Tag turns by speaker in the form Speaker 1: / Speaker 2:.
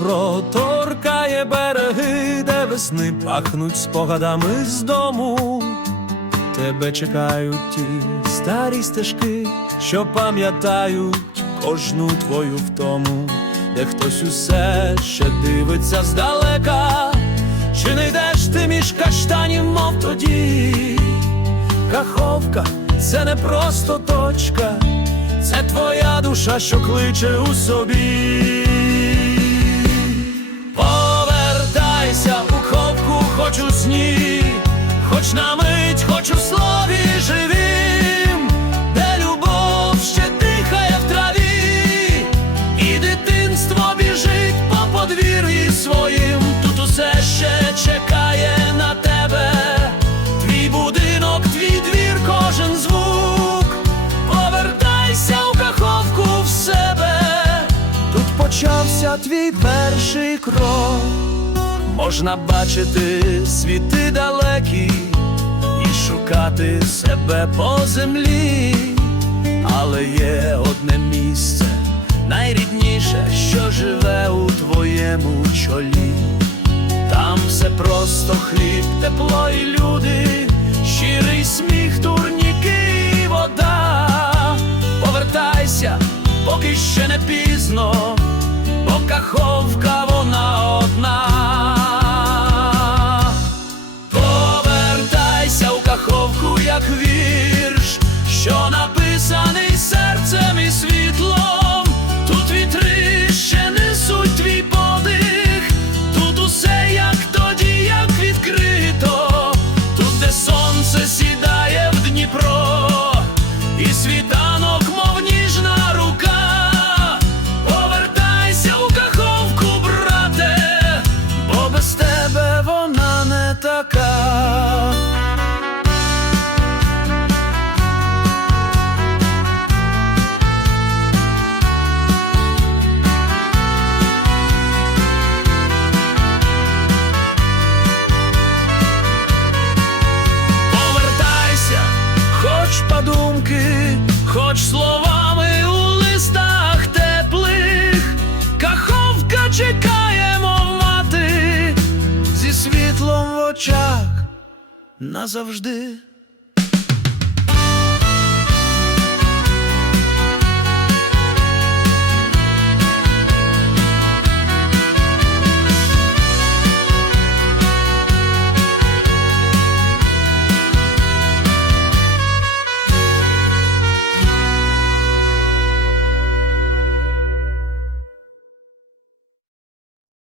Speaker 1: Дніпро торкає береги, де весни пахнуть спогадами з дому. Тебе чекають ті старі стежки, що пам'ятають кожну твою втому, де хтось усе ще дивиться здалека, чи не йдеш ти між каштанів, мов тоді. Каховка це не просто точка, це твоя душа, що кличе у собі. Хоч хоч у слові живім, де любов ще дихає в траві, і дитинство біжить по подвір'ї своїм. Тут усе ще чекає на тебе. Твій будинок, твій двір, кожен звук. Повертайся у каховку в себе. Тут почався твій перший крок. Можна бачити світи далекі шукати себе по землі, але є одне місце найрідніше, що живе у твоєму чолі. Там все просто хліб, тепло і люди, щирий сміх, турніки і вода. Повертайся, поки ще не пізно, бо каховка вона одна. І світанок, назавжди.